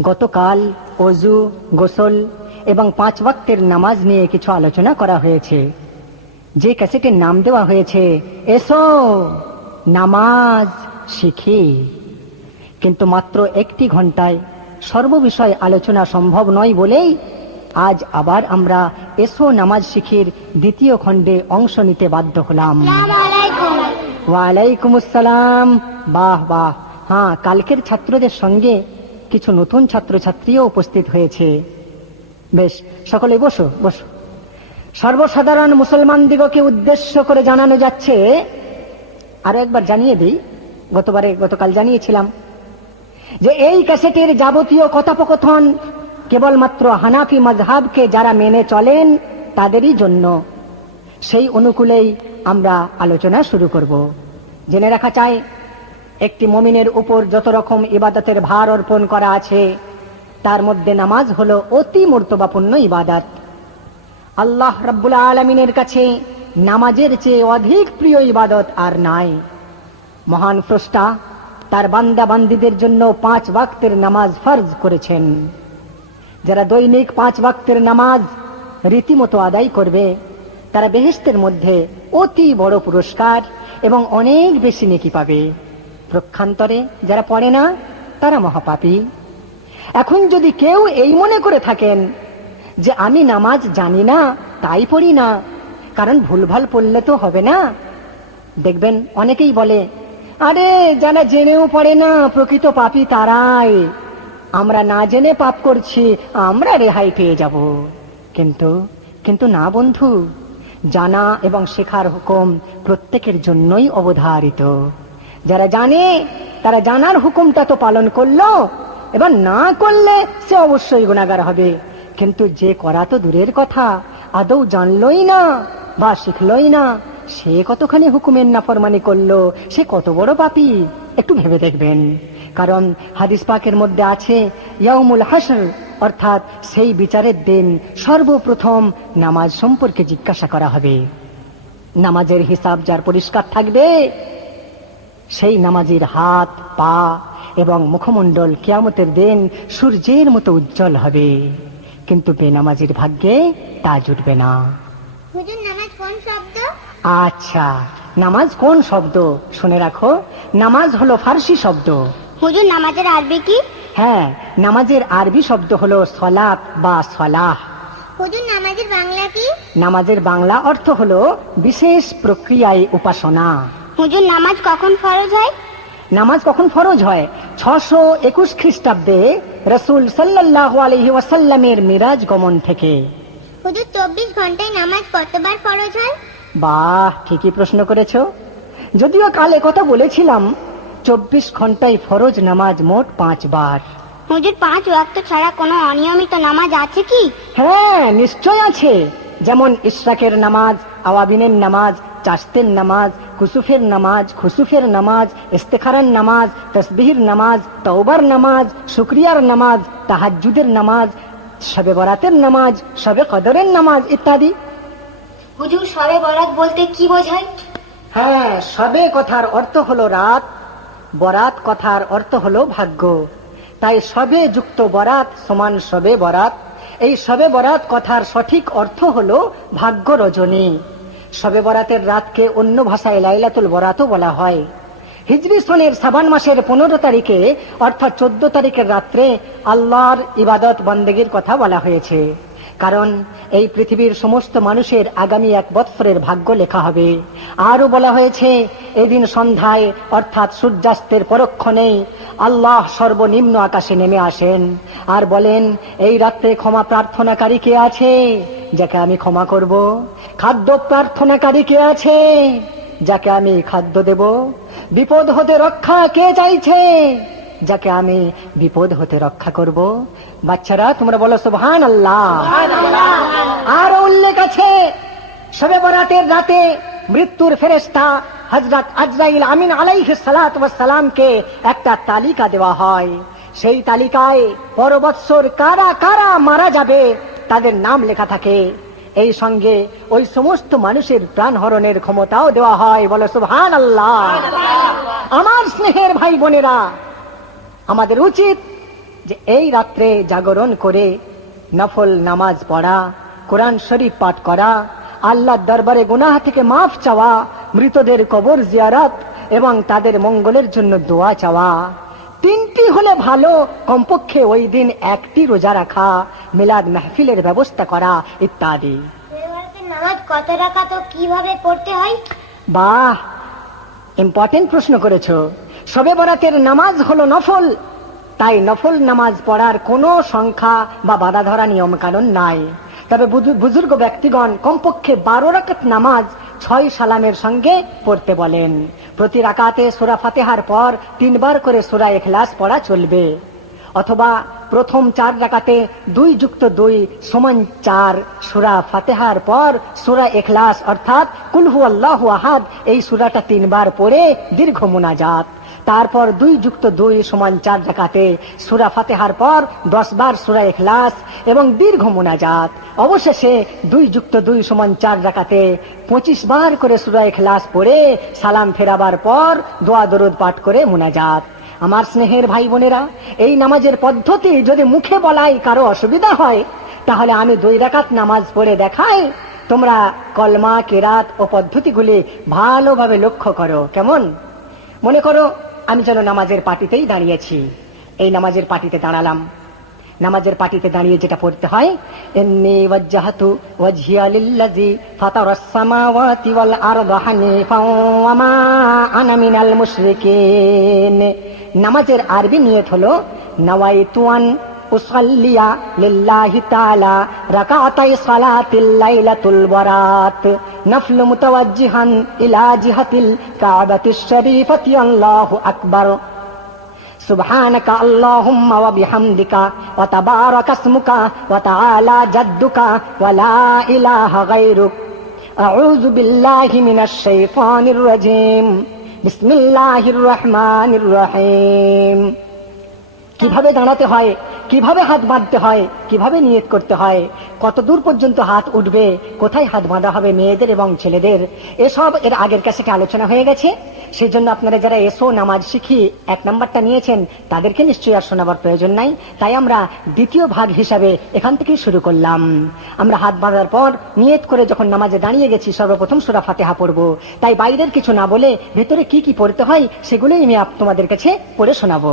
গতকাল অজু গোসল এবং পাঁচ ওয়াক্তের নামাজ নিয়ে কিছু আলোচনা করা হয়েছে। যে ক্যাসেটের নাম দেওয়া হয়েছে এসো নামাজ শিখি। কিন্তু মাত্র একটি ঘন্টায় সর্ববিষয় আলোচনা সম্ভব নয় বলেই আজ আবার আমরা এসো নামাজ শিখির দ্বিতীয় খণ্ডে অংশ নিতে বাধ্য হলাম। ওয়ালাইকুম আসসালাম। বাহ বাহ। হ্যাঁ কালকের ছাত্রদের সঙ্গে কিছু নতুন ছাত্রছাত্রীও উপস্থিত হয়েছে। বেশ, সকলে বসো বসো। সর্বসাধারণ মুসলমান দিগকে উদ্দেশ্য করে জানানো যাচ্ছে, আরও একবার জানিয়ে দিই, গতবারে গতকাল জানিয়েছিলাম, যে এই ক্যাসেটের যাবতীয় কথোপকথন কেবলমাত্র হানাফি মজহাবকে যারা মেনে চলেন, তাদেরই জন্য। সেই অনুকূলেই আমরা আলোচনা শুরু করব। জেনে রাখা চাই একটি মমিনের উপর যত রকম ইবাদতের ভার অর্পণ করা আছে, তার মধ্যে নামাজ হলো অতি মর্তবাপূর্ণ ইবাদত। আল্লাহ রব্বুল আলমিনের কাছে নামাজের চেয়ে অধিক প্রিয় ইবাদত আর নাই। মহান স্রষ্টা তার বান্দা বান্দিদের জন্য পাঁচ ওয়াক্তের নামাজ ফরজ করেছেন। যারা দৈনিক পাঁচ ওয়াক্তের নামাজ রীতিমতো আদায় করবে, তারা বেহেস্তের মধ্যে অতি বড় পুরস্কার এবং অনেক বেশি নেকি পাবে। প্রক্ষান্তরে যারা পড়ে না, তারা মহাপাপী। এখন যদি কেউ এই মনে করে থাকেন যে আমি নামাজ জানি না, তাই পড়ি না, কারণ ভুলভাল পড়লে তো হবে না। দেখবেন অনেকেই বলে, আরে, যারা জেনেও পড়ে না, প্রকৃত পাপী তারাই। আমরা না জেনে পাপ করছি, আমরা রেহাই পেয়ে যাব। কিন্তু কিন্তু না বন্ধু, জানা এবং শেখার হুকুম প্রত্যেকের জন্যই অবধারিত। যারা জানে, তারা জানার হুকুমটা তো পালন করল। এবার না করলে সে অবশ্যই গুণাগার হবে। কিন্তু যে করা তো দূরের কথা, আদৌ জানলই না বা শিখলই না, সে কতখানি হুকুমের নাফরমানি করল, সে কত বড় পাপি, একটু ভেবে দেখবেন। কারণ হাদিস পাকের মধ্যে আছে, ইয়াউমুল অর্থাৎ সেই বিচারের দিন সর্বপ্রথম নামাজ সম্পর্কে জিজ্ঞাসা করা হবে। নামাজের হিসাব যার পরিষ্কার থাকবে সেই নামাজির হাত পা এবং মুখমণ্ডল কিয়ামতের দিন সূর্যের মতো উজ্জ্বল হবে। কিন্তু বেনামাজির ভাগ্যে তা জুটবে না। আচ্ছা নামাজ কোন শব্দ? শুনে রাখো নামাজ হলো ফার্সি শব্দ। হুজুর নামাজের আরবি কি? হ্যাঁ নামাজের আরবি শব্দ হলো সলাপ বা সলাহ। হুজুর নামাজের বাংলা কি? নামাজের বাংলা অর্থ হলো বিশেষ প্রক্রিয়ায় উপাসনা। হুজুর নামাজ কখন ফরজ হয়? নামাজ কখন ফরজ হয়? ছশো একুশ খ্রিস্টাব্দে রসুল সাল্লাহ আলহি ওয়াসাল্লামের মিরাজ গমন থেকে। হুজুর চব্বিশ ঘন্টায় নামাজ কতবার ফরজ হয়? বাহ ঠিকই প্রশ্ন করেছ। যদিও কালে কথা বলেছিলাম চব্বিশ ঘন্টায় ফরজ নামাজ মোট পাঁচবার। হুজুর পাঁচ ওয়াক্ত ছাড়া কোনো অনিয়মিত নামাজ আছে কি? হ্যাঁ নিশ্চয় আছে। যেমন ইশরাকের নামাজ আওয়াবিনের নামাজ চাস্তের নামাজ কুসুফের নামাজ খুসুফের নামাজ ইস্তেখারার নামাজ তসবিহির নামাজ তওবার নামাজ শুক্রিয়ার নামাজ তাহাজ্জুদের নামাজ শবে বরাতের নামাজ শবে কদরের নামাজ ইত্যাদি। হুজুর সবে বরাত বলতে কি বোঝায়? হ্যাঁ সবে কথার অর্থ হলো রাত বরাত কথার অর্থ হলো ভাগ্য। তাই সবে যুক্ত বরাত সমান সবে বরাত। এই সবে বরাত কথার সঠিক অর্থ হলো ভাগ্য রজনী। সবে বরাতের রাতকে অন্য ভাষায় লাইলাতুল বরাতও বলা হয়। হিজরি সনের সাবান মাসের পনেরো তারিখে, অর্থাৎ চোদ্দ তারিখের রাত্রে আল্লাহর ইবাদত বন্দেগীর কথা বলা হয়েছে। কারণ এই পৃথিবীর সমস্ত মানুষের আগামী এক বৎসরের ভাগ্য লেখা হবে। আরও বলা হয়েছে, এদিন সন্ধ্যায়, অর্থাৎ সূর্যাস্তের পরক্ষণেই আল্লাহ সর্বনিম্ন আকাশে নেমে আসেন। আর বলেন, এই রাত্রে ক্ষমা প্রার্থনাকারী কে আছে? যাকে আমি ক্ষমা করব। খাদ্য প্রার্থনাকারী কে আছে? যাকে আমি খাদ্য দেব। বিপদ হতে রক্ষা কে চাইছে? যাকে আমি বিপদ হতে রক্ষা করব। বাচ্চারা তোমরা বলো সুবহান আল্লাহ আর উল্লেখ আছে সবে বরাতের রাতে মৃত্যুর ফেরেস্তা হজরত আজরাইল আমিন আলাইহিস সালাত সালামকে একটা তালিকা দেওয়া হয়। সেই তালিকায় পরবৎসর কারা কারা মারা যাবে তাদের নাম লেখা থাকে। এই সঙ্গে ওই সমস্ত মানুষের প্রাণ হরণের ক্ষমতাও দেওয়া হয়। বলে সুবহান আল্লাহ আমার স্নেহের ভাই বোনেরা আমাদের উচিত যে এই রাত্রে জাগরণ করে নফল নামাজ পড়া কোরআন শরীফ পাঠ করা আল্লাহর দরবারে গুনাহ থেকে মাফ চাওয়া মৃতদের কবর জিয়ারত এবং তাদের মঙ্গলের জন্য দোয়া চাওয়া। তিনটি হলে ভালো কমপক্ষে ওই দিন একটি রোজা রাখা মিলাদ মাহফিলের ব্যবস্থা করা ইত্যাদি। কত রাখা তো কীভাবে পড়তে হয়? বাহ ইম্পর্টেন্ট প্রশ্ন করেছ। সবে বরাতের নামাজ হলো নফল। তাই নফল নামাজ পড়ার কোনো সংখ্যা বা বাধা ধরা নিয়ম কানুন নাই। তবে বুজু- বুজুর্গ ব্যক্তিগণ কমপক্ষে বারো রাকাত নামাজ ছয় সালামের সঙ্গে পড়তে বলেন। প্রতি রাকাতে সুরা ফাতেহার পর তিনবার করে সুরা এখলাস পড়া চলবে। অথবা প্রথম চার রাকাতে দুই যুক্ত দুই সমান চার সুরা ফাতেহার পর সুরা এখলাস অর্থাৎ কুলহু আল্লাহ আহাদ এই সুরাটা তিনবার পড়ে দীর্ঘ মুনাজাত। তারপর দুই যুক্ত দুই সমান চার রাকাতে সুরা ফাতেহার পর দশ বার সুরা এখলাস এবং দীর্ঘ মোনাজাত। অবশেষে দুই যুক্ত দুই সমান চার রাকাতে পঁচিশ বার করে সুরা এখলাস পড়ে সালাম ফেরাবার পর দোয়া দরুদ পাঠ করে মোনাজাত। আমার স্নেহের ভাই বোনেরা, এই নামাজের পদ্ধতি যদি মুখে বলাই কারও অসুবিধা হয়, তাহলে আমি দুই রাকাত নামাজ পড়ে দেখাই। তোমরা কলমা, কেরাত ও পদ্ধতিগুলি ভালোভাবে লক্ষ্য করো। কেমন? মনে করো আমি যেন নামাজের পাটিতেই দাঁড়িয়েছি। এই নামাজের পাটিতে দাঁড়ালাম। নামাজের পাটিতে দাঁড়িয়ে যেটা পড়তে হয় এমনি ওয়াজ্জাহাতু নামাজের আরবি নিয়ত হলো, নাওয়াইতু আন উসাল্লিয়া লিল্লাহি তাআলা রাকাতাই সালাতিল লাইলাতুল বারাত নফল মুতাওয়াজ্জিহান ইলা জিহাতিল কাবাতিশ শরীফাতি আল্লাহু আকবার سبحانك اللهم وبحمدك وتبارك اسمك وتعالى جدك ولا إله غيرك أعوذ بالله من الشيطان الرجيم بسم الله الرحمن الرحيم কিভাবে দাঁড়াতে হয় কীভাবে হাত বাঁধতে হয়, কীভাবে নিয়ত করতে হয় কত দূর পর্যন্ত হাত উঠবে, কোথায় হাত বাঁধা হবে মেয়েদের এবং ছেলেদের, এসব এর আগের কাছে আলোচনা হয়ে গেছে। সেই জন্য আপনারা যারা এসো নামাজ শিখি, এক নাম্বারটা নিয়েছেন, তাদেরকে নিশ্চয়ই আর শোনাবার প্রয়োজন নাই। তাই আমরা দ্বিতীয় ভাগ হিসাবে এখান থেকেই শুরু করলাম। আমরা হাত বাঁধার পর নিয়ত করে যখন নামাজে দাঁড়িয়ে গেছি, সর্বপ্রথম সুরা ফাতেহা পড়ব। তাই বাইরের কিছু না বলে ভেতরে কি কি পড়তে হয়, সেগুলোই আমি তোমাদের কাছে পড়ে শোনাবো।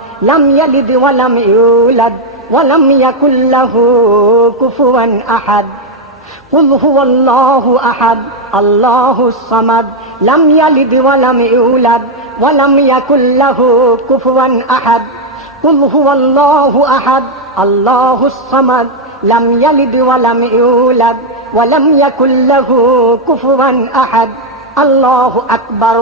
লাম ইয়ালিদ ওয়া লাম ইউলাদ ওয়া লাম ইয়াকুল লাহু কুফুয়ান আহাদ কুল হুয়াল্লাহু আহাদ আল্লাহুস সামাদ লাম ইয়ালিদ ওয়া লাম ইউলাদ ওয়া লাম ইয়াকুল লাহু কুফুয়ান আহাদ কুল হুয়াল্লাহু আহাদ আল্লাহুস সামাদ লাম ইয়ালিদ ওয়া লাম ইউলাদ ওয়া লাম ইয়াকুল লাহু আহাদ আল্লাহু আকবার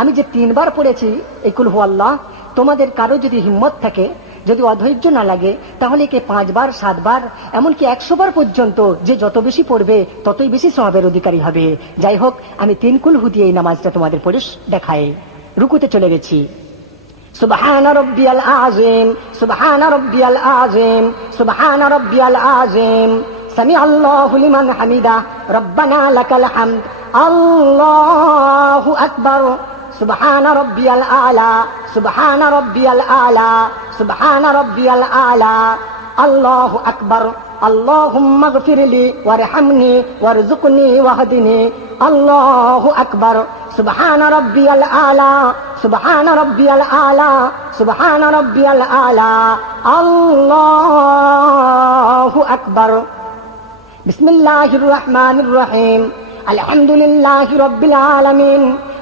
আমি যে তিনবার পড়েছি, এই কুল হুয়াল্লাহ তোমাদের কারো যদি হিম্মত থাকে যদি অধৈর্য না লাগে তাহলে কে পাঁচবার সাতবার এমনকি একশো বার পর্যন্ত যে যত বেশি পড়বে ততই বেশি সহাবের অধিকারী হবে যাই হোক আমি তিন কুলহু দিয়ে এই নামাজটা তোমাদের পড়ে দেখাই রুকুতে চলে গেছি سبحان ربي العظيم سبحان ربي العظيم سبحان ربي العظيم سمع الله لمن حمده ربنا لك الحمد الله أكبر سبحان ربي الأعلى سبحان ربي الأعلى سبحان ربي الأعلى الله أكبر اللهم اغفر لي وارحمني وارزقني واهدني الله أكبر سبحان ربي الأعلى سبحان ربي الأعلى سبحان ربي الأعلى الله أكبر بسم الله الرحمن الرحيم الحمد لله رب العالمين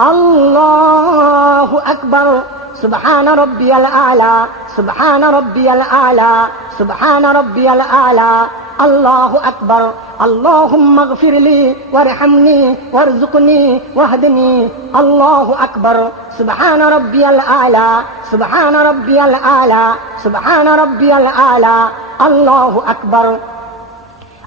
الله أكبر. سبحان ربي الأعلى. سبحان ربي الأعلى. سبحان ربي الأعلى. الله أكبر. اللهم اغفر لي وارحمني وارزقني واهدني. الله أكبر. سبحان ربي الأعلى. سبحان ربي الأعلى. سبحان ربي الأعلى. الله أكبر.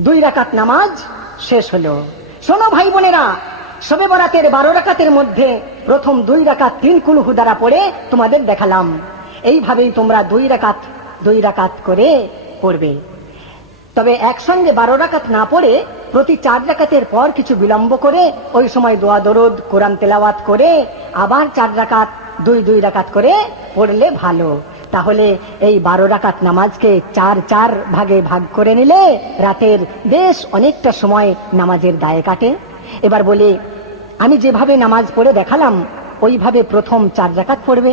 দুই রাকাত নামাজ শেষ হলো। শোনো ভাই বোনেরা, সবে বরাতের বারো রাকাতের মধ্যে প্রথম দুই রাকাত তিন কুলহু দ্বারা পড়ে তোমাদের দেখালাম। এইভাবেই তোমরা দুই রাকাত দুই রাকাত করে পড়বে। তবে একসঙ্গে বারো রাকাত না পড়ে প্রতি চার রাকাতের পর কিছু বিলম্ব করে ওই সময় দোয়া দরুদ, কোরআন তেলাওয়াত করে আবার চার রাকাত, দুই দুই রাকাত করে পড়লে ভালো। তাহলে এই বারো রাকাত নামাজকে চার চার ভাগে ভাগ করে নিলে রাতের বেশ অনেকটা সময় নামাজের দায়ে কাটে। এবার বলি, আমি যেভাবে নামাজ পড়ে দেখালাম, ওইভাবে প্রথম চার রাকাত পড়বে।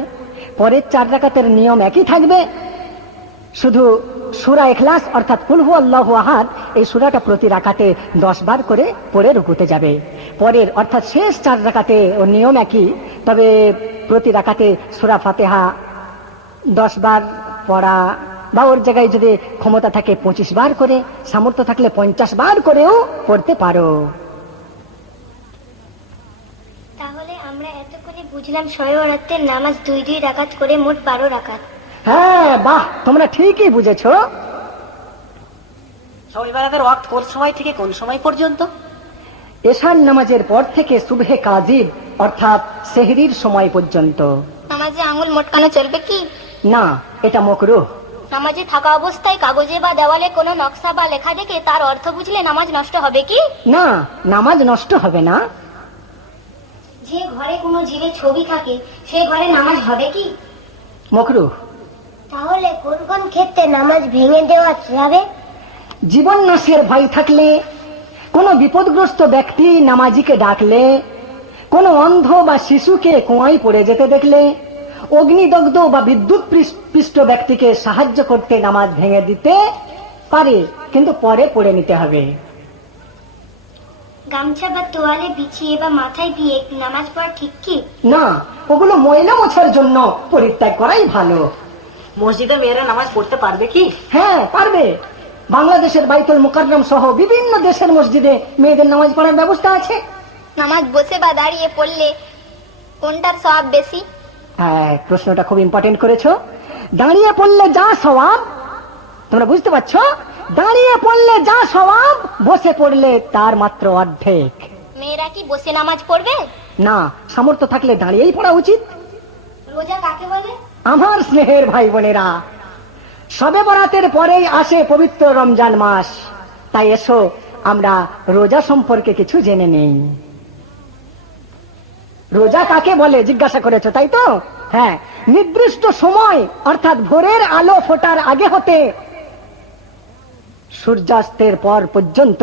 পরের চার রাকাতের নিয়ম একই থাকবে। শুধু সুরা এখলাস অর্থাৎ কুলহু আল্লাহ আহাদ, এই সুরাটা প্রতি রাকাতে দশ বার করে পড়ে রুকুতে যাবে। পরের অর্থাৎ শেষ চার রাকাতে ও নিয়ম একই, তবে প্রতি রাকাতে সুরা ফাতেহা দশ বার পড়া বা ওর জায়গায় যদি ক্ষমতা থাকে পঁচিশ বার করে সামর্থ্য থাকলে পঞ্চাশ বার করেও পড়তে পারো। তাহলে আমরা এতক্ষণে বুঝলাম শয়ে রাতের নামাজ দুই দুই রাকাত করে মোট বারো রাকাত। হ্যাঁ বাহ তোমরা ঠিকই বুঝেছ। শনিবারের ওয়াক্ত কোন সময় থেকে কোন সময় পর্যন্ত? এশার নামাজের পর থেকে সুবহে কাজিব অর্থাৎ সেহরির সময় পর্যন্ত। নামাজে আঙুল মোটকানো চলবে কি? না এটা মকরুহ। নামাজে থাকা অবস্থায় কাগজে বা দেওয়ালে কোনো নকশা বা লেখা দেখে তার অর্থ বুঝলে নামাজ নষ্ট হবে কি? না নামাজ নষ্ট হবে না। যে ঘরে কোনো জীবের ছবি থাকে সেই ঘরে নামাজ হবে কি? মকরুহ। তাহলে কোন কোন ক্ষেত্রে নামাজ ভেঙে দেওয়া যাবে? জীবন নাশের ভয় থাকলে কোনো বিপদগ্রস্ত ব্যক্তি নামাজিকে ডাকলে কোনো অন্ধ বা শিশুকে কুয়ায় পড়ে যেতে দেখলে অগ্নিদগ্ধ বা বিদ্যুৎ পৃষ- পিষ্ট ব্যক্তিকে সাহায্য করতে নামাজ ভেঙে দিতে পারে কিন্তু পরে পড়ে নিতে হবে। গামছা বা তোয়ালে বিছিয়ে বা মাথায় দিয়ে নামাজ পড়া ঠিক কি? না ওগুলো ময়লা মোছার জন্য পরিত্যাগ করাই ভালো। মসজিদে মেয়েরা নামাজ পড়তে পারবে কি? হ্যাঁ পারবে। বাংলাদেশের বাইতুল মুকাররম সহ বিভিন্ন দেশের মসজিদে মেয়েদের নামাজ পড়ার ব্যবস্থা আছে। নামাজ বসে বা দাঁড়িয়ে পড়লে কোনটার সব বেশি? হ্যাঁ প্রশ্নটা খুব ইম্পর্টেন্ট করেছ। দাঁড়িয়ে পড়লে যা স্বভাব তোমরা বুঝতে পারছ? দাঁড়িয়ে পড়লে যা স্বভাব বসে পড়লে তার মাত্র অর্ধেক। মেয়েরা কি বসে নামাজ পড়বে? না সামর্থ্য থাকলে দাঁড়িয়েই পড়া উচিত। রোজা কাকে বলে? আমার স্নেহের ভাই বোনেরা সবে বরাতের পরেই আসে পবিত্র রমজান মাস। তাই এসো আমরা রোজা সম্পর্কে কিছু জেনে নেই। রোজা কাকে বলে জিজ্ঞাসা করেছ তাই তো? হ্যাঁ নির্দিষ্ট সময় অর্থাৎ ভোরের আলো ফোটার আগে হতে সূর্যাস্তের পর পর্যন্ত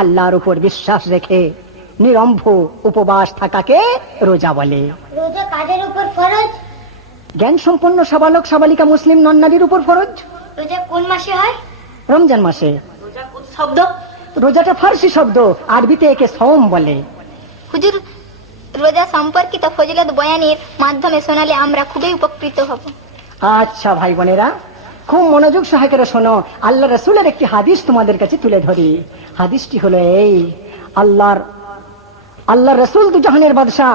আল্লাহর উপর বিশ্বাস রেখে নিরম্ভ উপবাস থাকাকে রোজা বলে। রোজা কাদের উপর ফরজ? জ্ঞান সম্পন্ন সাবালক সাবালিকা মুসলিম নন্নারীর উপর ফরজ। রোজা কোন মাসে হয়? রমজান মাসে। রোজা কোন শব্দ? রোজাটা ফার্সি শব্দ আরবিতে একে সওম বলে। হুজুর রোজা সম্পর্কিত ফজিলত বয়ানের মাধ্যমে শোনালে আমরা খুবই উপকৃত হব আচ্ছা ভাই বোনেরা খুব মনোযোগ সহকারে শোনো আল্লাহ রসুলের একটি হাদিস তোমাদের কাছে তুলে ধরি হাদিসটি হলো এই আল্লাহর আল্লাহ রসুল দু জাহানের বাদশাহ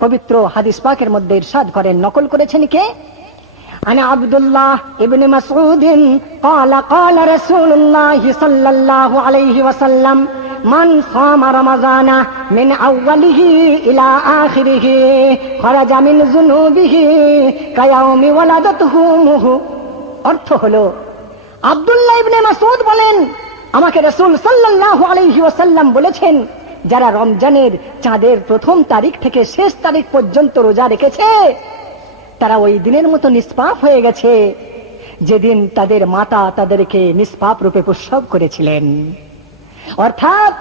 পবিত্র হাদিস পাকের মধ্যে ইরশাদ করেন নকল করেছেন কে عن عبد الله ابن مسعود قال قال رسول الله صلى الله عليه وسلم من صام رمضان من أوله إلى آخره خرج من ذنوبه كيوم ولدته أمه অর্থ হলো আব্দুল্লাহ ইবনে মাসউদ বলেন আমাকে রাসূল সাল্লাল্লাহু আলাইহি ওয়াসাল্লাম বলেছেন যারা রমজানের চাঁদের প্রথম তারিখ থেকে শেষ তারিখ পর্যন্ত রোজা রেখেছে তারা ওই দিনের মতো নিষ্পাপ হয়ে গেছে যেদিন তাদের মাতা তাদেরকে নিষ্পাপ রূপে প্রসব করেছিলেন অর্থাৎ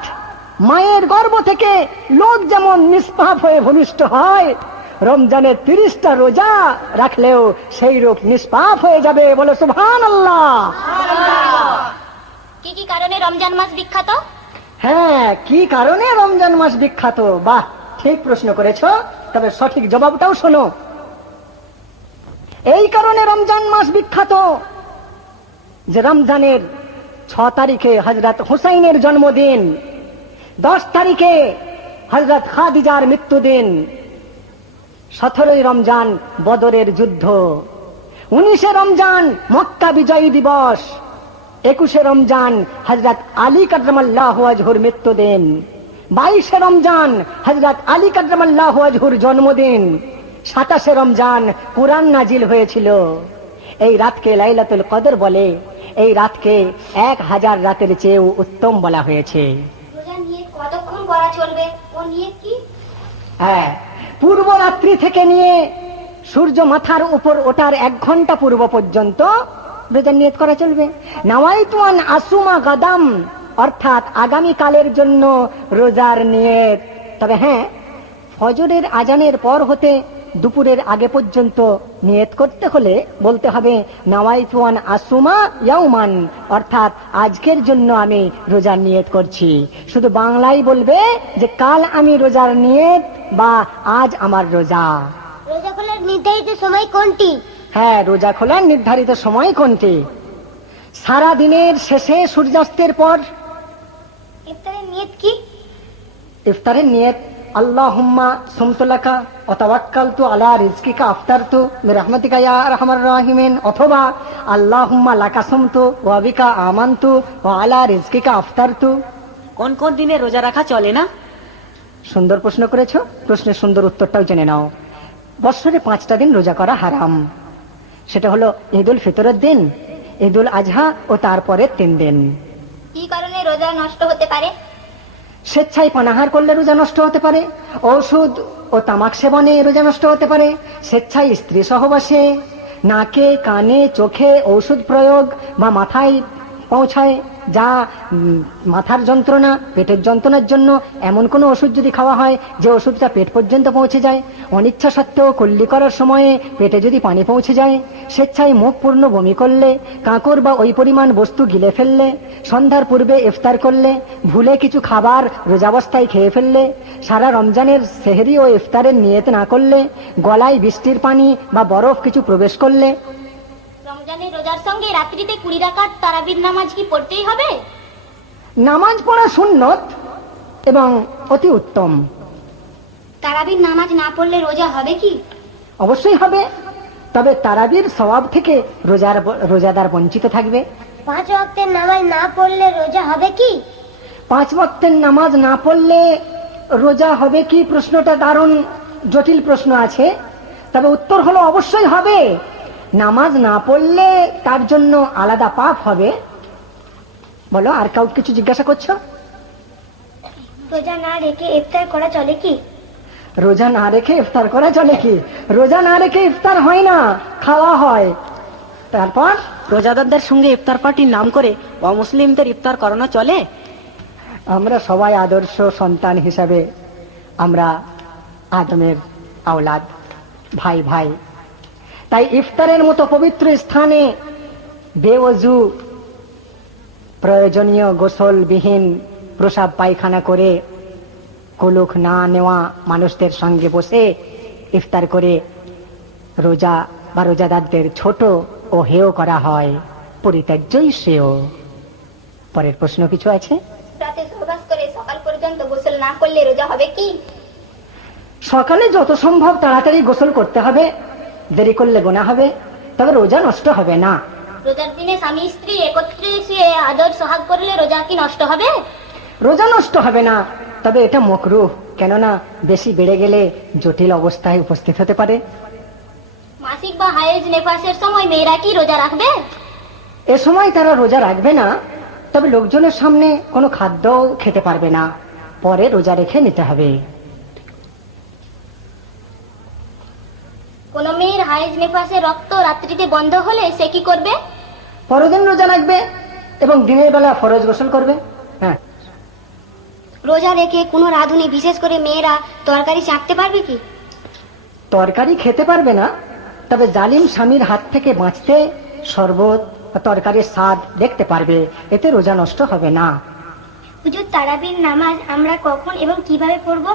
মায়ের গর্ভ থেকে লোক যেমন নিষ্পাপ হয়ে ভূমিষ্ঠ হয় রমজানের তিরিশটা রোজা রাখলেও সেই রূপ নিষ্পাপ হয়ে যাবে বলে সুভান আল্লাহ কি কি কারণে রমজান মাস বিখ্যাত? হ্যাঁ কি কারণে রমজান মাস বিখ্যাত? বাহ ঠিক প্রশ্ন করেছ তবে সঠিক জবাবটাও শোনো। এই কারণে রমজান মাস বিখ্যাত যে রমজানের ছ তারিখে হজরত হুসাইনের জন্মদিন, দশ তারিখে হজরত খাদিজার মৃত্যুদিন, সতেরোই রমজান বদরের যুদ্ধ, উনিশে রমজান মক্কা বিজয়ী দিবস, একুশে রমজান হজরত আলী কাদরামাল্লাহ আজহুর মৃত্যুদিন, বাইশে রমজান হজরত আলী কাদরামাল্লাহ আজহুর জন্মদিন, সাতাশে রমজান কোরআন নাজিল হয়েছিল। এই রাতকে লাইলাতুল কদর বলে। এই রাতকে এক হাজার রাতের চেয়েও উত্তম বলা হয়েছে। কতক্ষণ করা চলবে? ও নিয়ে কি? হ্যাঁ পূর্ব রাত্রি থেকে নিয়ে সূর্য মাথার উপর ওঠার এক ঘণ্টা পূর্ব পর্যন্ত রোজার নিয়ত করা চলবে। নাওয়াইতুয়ান আসুমা গাদাম অর্থাৎ আগামী কালের জন্য রোজার নিয়ত। তবে হ্যাঁ ফজরের আজানের পর হতে দুপুরের আগে পর্যন্ত নিয়ত করতে হলে বলতে হবে নাওয়াইতুয়ান আসুমা ইয়াউমান অর্থাৎ আজকের জন্য আমি রোজার নিয়ত করছি। শুধু বাংলায় বলবে যে কাল আমি রোজার নিয়ত বা আজ আমার রোজা। রোজা খোলার নির্ধারিত সময় কোনটি? হ্যাঁ রোজা খোলার নির্ধারিত সময় কোনটি? সারা দিনের শেষে সূর্যাস্তের পর। ইফতারের নিয়ত কি? ইফতারের নিয়ত আল্লাহুম্মা সুমতুলাকা আলা রিজকিকা আফতারতু ইয়া রাহিমিন অথবা আল্লাহুম্মা লাকা সুমতু ওয়া বিকা আমানতু ওয়া আলা রিজকিকা আফতারতু। কোন কোন দিনে রোজা রাখা চলে না? সুন্দর প্রশ্ন করেছ? প্রশ্নের সুন্দর উত্তরটাও জেনে নাও। বছরে পাঁচটা দিন রোজা করা হারাম। সেটা হলো ঈদুল ফিতরের দিন ঈদুল আজহা ও তারপরের তিন দিন। কি কারণে রোজা নষ্ট হতে পারে? স্বেচ্ছায় পানাহার করলে রোজা নষ্ট হতে পারে, ঔষধ ও তামাক সেবনে রোজা নষ্ট হতে পারে, স্বেচ্ছায় স্ত্রী সহবাসে, নাকে, কানে, চোখে ঔষধ প্রয়োগ বা মাথায় পৌঁছায়, যা মাথার যন্ত্রণা, পেটের যন্ত্রণার জন্য এমন কোনো ওষুধ যদি খাওয়া হয়, যে ওষুধটা পেট পর্যন্ত পৌঁছে যায়। অনিচ্ছা সত্ত্বেও কল্লি করার সময়ে পেটে যদি পানি পৌঁছে যায়, স্বেচ্ছায় মুখ পূর্ণ বমি করলে, কাঁকর বা ওই পরিমাণ বস্তু গিলে ফেললে, সন্ধ্যার পূর্বে ইফতার করলে, ভুলে কিছু খাবার রোজাবস্থায় খেয়ে ফেললে, সারা রমজানের সেহরি ও ইফতারের নিয়ত না করলে, গলায় বৃষ্টির পানি বা বরফ কিছু প্রবেশ করলে রমজানের রোজার সঙ্গে রাত্রিতে কুড়ি রাকাত তারাবির নামাজ কি পড়তেই হবে? নামাজ পড়া সুন্নত এবং অতি উত্তম। তারাবির নামাজ না পড়লে রোজা হবে কি? অবশ্যই হবে। তবে তারাবির স্বভাব থেকে রোজার রোজাদার বঞ্চিত থাকবে। পাঁচ ওয়াক্তের নামাজ না পড়লে রোজা হবে কি? পাঁচ ওয়াক্তের নামাজ না পড়লে রোজা হবে কি? প্রশ্নটা দারুণ জটিল প্রশ্ন আছে। তবে উত্তর হলো অবশ্যই হবে। নামাজ না পড়লে তার জন্য আলাদা পাপ হবে? বলো আর কাউ কিছু জিজ্ঞাসা করছ? রোজা না রেখে ইফতার করা চলে কি? রোজা না রেখে ইফতার করা চলে কি? রোজা না রেখে ইফতার হয় না খাওয়া হয়। তারপর? রোজাদারদের সঙ্গে ইফতার পার্টির নাম করে অমুসলিমদের ইফতার করানো চলে? আমরা সবাই আদর্শ সন্তান হিসাবে আমরা আদমের আওলাদ ভাই ভাই তাই ইফতারের মতো পবিত্র স্থানে বেওজু প্রয়োজনীয় গোসলবিহীন প্রসাব পায়খানা করে কুলুক না নেওয়া মানুষদের সঙ্গে বসে ইফতার করে রোজা বা রোজাদারদের ছোট ও হেয় করা হয় পরিত্যাজ্যই শ্রেয় পরের প্রশ্ন কিছু আছে? রাতে সহবাস করে সকাল পর্যন্ত গোসল না করলে রোজা হবে কি? সকালে যত সম্ভব তাড়াতাড়ি গোসল করতে হবে। দেরি করলে গোনা হবে তবে রোজা নষ্ট হবে না। রোজার দিনে স্বামী স্ত্রী একত্রে শুয়ে আদর সোহাগ করলে রোজা কি নষ্ট হবে? রোজা নষ্ট হবে না তবে এটা মকরুহ কেননা বেশি বেড়ে গেলে জটিল অবস্থায় উপস্থিত হতে পারে। মাসিক বা হায়েজ নেফাসের সময় মেয়েরা কি রোজা রাখবে? এ সময় তারা রোজা রাখবে না তবে লোকজনের সামনে কোনো খাদ্য খেতে পারবে না। পরে রোজা রেখে নিতে হবে। কোন মেয়ের হায়েজ নেফাসের রক্ত রাত্রিতে বন্ধ হলে সে কি করবে? পরদিন রোজা রাখবে এবং দিনের বেলা ফরজ গোসল করবে। হ্যাঁ। রোজা রেখে কোনো রাঁধুনি বিশেষ করে মেয়েরা তরকারি চাকতে পারবে কি? তরকারি খেতে পারবে না তবে জালিম স্বামীর হাত থেকে বাঁচতে শরবত বা তরকারির স্বাদ দেখতে পারবে। এতে রোজা নষ্ট হবে না। হুজুর তারাবির নামাজ আমরা কখন এবং কীভাবে পড়ব?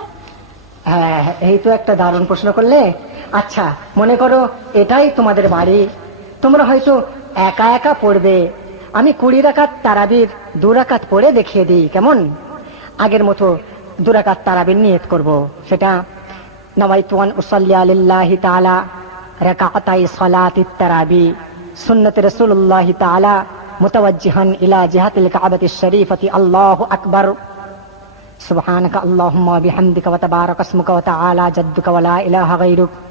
হ্যাঁ এই তো একটা দারুণ প্রশ্ন করলে। আচ্ছা মনে করো এটাই তোমাদের বাড়ি। তোমরা হয়তো একা একা পড়বে। আমি কুড়ি রাকাত তারাবির দুরাকাত পড়ে দেখিয়ে দিই, কেমন? আগের মতো দু রাকাত তারাবির নিয়ত করব। সেটা, নওয়াইতুয়ান উসাল্লি আলিল্লাহি তাআলা রাকাতাই সালাতিত তারাবি। সুন্নত রসুল্লাহ তাআলা মুতাওয়াজ্জিহান ইলা জিহাতিল কাবাতি শরীফতি আল্লাহ আকবর। সুবহানাকা আল্লাহুম্মা বিহামদিকা ওয়া তাবারাকা ইসমুকা ওয়া তাআলা জাদ্দুকা ওয়া লা ইলাহা গায়রুকা।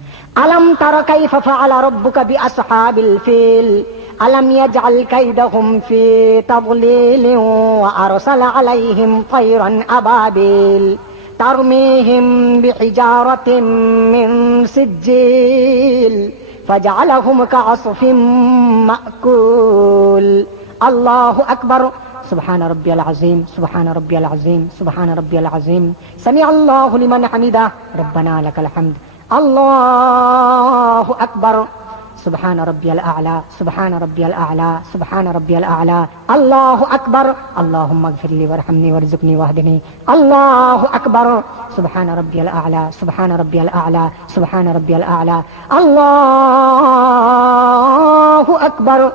ألم تر كيف فعل ربك بأصحاب الفيل؟ ألم يجعل كيدهم في تضليل وأرسل عليهم طيرا أبابيل؟ ترميهم بحجارة من سجيل فجعلهم كعصف مأكول. الله أكبر. سبحان ربي العظيم سبحان ربي العظيم سبحان ربي العظيم. سمع الله لمن حمده. ربنا لك الحمد. الله أكبر. سبحان ربي الأعلى سبحان ربي الأعلى سبحان ربي الأعلى. الله أكبر. اللهم اغفر لي وارحمني وارزقني واهدني. الله أكبر. سبحان ربي الأعلى سبحان ربي الأعلى سبحان ربي الأعلى. الله أكبر.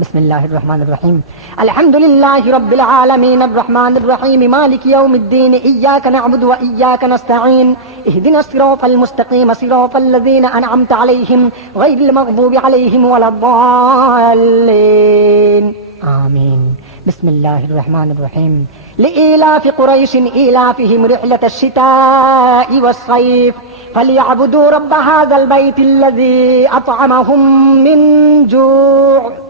بسم الله الرحمن الرحيم. الحمد لله رب العالمين. الرحمن الرحيم. مالك يوم الدين. إياك نعبد وإياك نستعين. اهدنا الصراط المستقيم. صراط الذين أنعمت عليهم غير المغضوب عليهم ولا الضالين. آمين. بسم الله الرحمن الرحيم. لإيلاف قريش إيلافهم رحلة الشتاء والصيف. فليعبدوا رب هذا البيت الذي أطعمهم من جوع.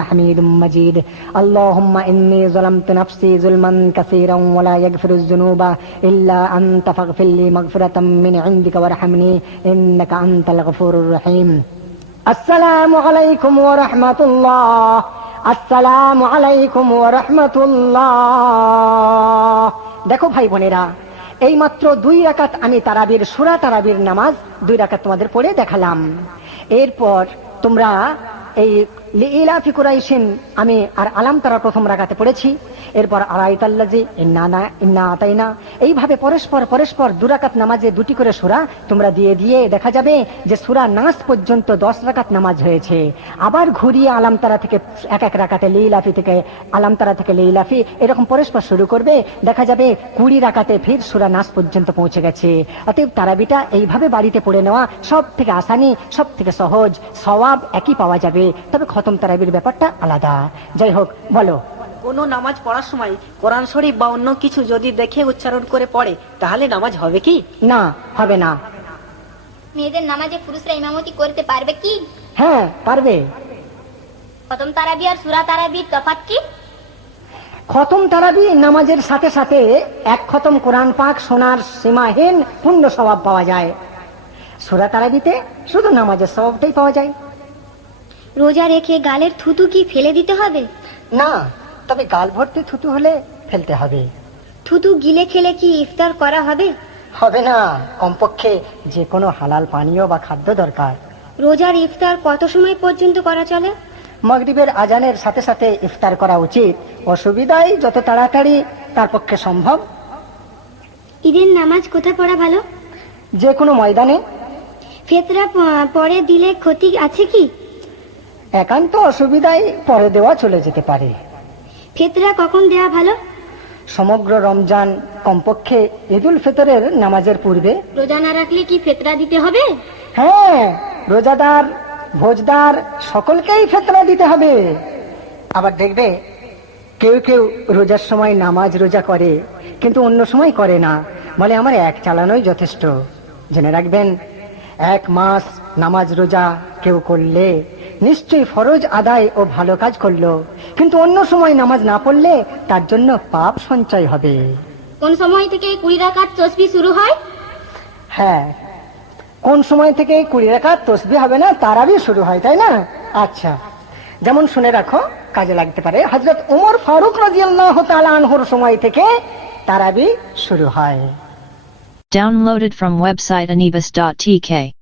حميد مجيد اللهم إني ظلمت نفسي ظلما كثيرا ولا يغفر الذنوب إلا أنت فاغفر لي مغفرة من عندك وارحمني إنك أنت الغفور الرحيم السلام عليكم ورحمة الله السلام عليكم ورحمة الله দেখো ভাই বোনেরা এই মাত্র দুই রাকাত আমি তারাবির সুরা তারাবির নামাজ দুই রাকাত তোমাদের পড়ে দেখালাম এরপর তোমরা এই আমি আর আলাম তারা প্রথম রাখাতে পড়েছি। এরপর আড়াইতাল্লাজি এইভাবে পরস্পর পরস্পর দুরাকাত নামাজে দুটি করে সুরা তোমরা দিয়ে দিয়ে দেখা যাবে যে সুরা নাস পর্যন্ত দশ রাকাত নামাজ হয়েছে। আবার ঘুরিয়ে আলামতারা থেকে এক এক রাকাতে লিলাফি থেকে আলামতারা থেকে লিলাফি এরকম পরস্পর শুরু করবে। দেখা যাবে কুড়ি রাকাতে ফির সুরা নাস পর্যন্ত পৌঁছে গেছে। অতএব তারাবিটা এইভাবে বাড়িতে পড়ে নেওয়া সব থেকে আসানি সব থেকে সহজ, সওয়াব একই পাওয়া যাবে। তবে খতম তারাবির ব্যাপারটা আলাদা। যাই হোক বলো। কোনো নামাজ পড়ার সময় কোরআন শরীফ বা অন্য কিছু যদি দেখে উচ্চারণ করে পড়ে তাহলে নামাজ হবে কি? না হবে না। মেয়েদের নামাজে পুরুষরা ইমামতি করতে পারবে কি? হ্যাঁ পারবে। খতম তারাবি আর সুরা তারাবির তফাৎ কি? খতম তারাবি নামাজের সাথে সাথে এক খতম কোরআন পাক সোনার সীমাহীন পূর্ণ স্বভাব পাওয়া যায়। সুরা তারাবিতে শুধু নামাজের স্বভাবটাই পাওয়া যায়। রোজা রেখে গালের থুতু কি ফেলে দিতে হবে? না তবে গাল ভর্তি থুতু হলে ফেলতে হবে। থুতু গিলে খেলে কি ইফতার করা হবে? হবে না কমপক্ষে যে কোনো হালাল পানীয় বা খাদ্য দরকার। রোজার ইফতার কত সময় পর্যন্ত করা চলে? মগরিবের আজানের সাথে সাথে ইফতার করা উচিত। অসুবিধাই যত তাড়াতাড়ি তার পক্ষে সম্ভব। ঈদের নামাজ কোথায় পড়া ভালো? যে কোনো ময়দানে। ফেতরা পরে দিলে ক্ষতি আছে কি? একান্ত অসুবিধায় পরে দেওয়া চলে যেতে পারে। ফেতরা কখন দেওয়া ভালো? সমগ্র রমজান কমপক্ষে ঈদুল ফিতরের নামাজের পূর্বে। রোজা না রাখলে কি ফেতরা দিতে হবে? হ্যাঁ রোজাদার ভোজদার সকলকেই ফেতরা দিতে হবে। আবার দেখবে কেউ কেউ রোজার সময় নামাজ রোজা করে কিন্তু অন্য সময় করে না। বলে আমার এক চালানোই যথেষ্ট। জেনে রাখবেন এক মাস নামাজ রোজা কেউ করলে নিশ্চয়ই ফরজ আদায় ও ভালো কাজ করল। কিন্তু অন্য সময় নামাজ না পড়লে তার জন্য পাপ সঞ্চয় হবে। কোন সময় থেকে কুড়ি রাকাত তসবি শুরু হয়? হ্যাঁ। কোন সময় থেকে কুড়ি রাকাত তসবি হবে না তারাবি শুরু হয় তাই না? আচ্ছা। যেমন শুনে রাখো কাজে লাগতে পারে। হজরত উমর ফারুক রাজিয়াল্লাহ তাআলা আনহুর সময় থেকে তারাবি শুরু হয়। Downloaded from website anibis.tk.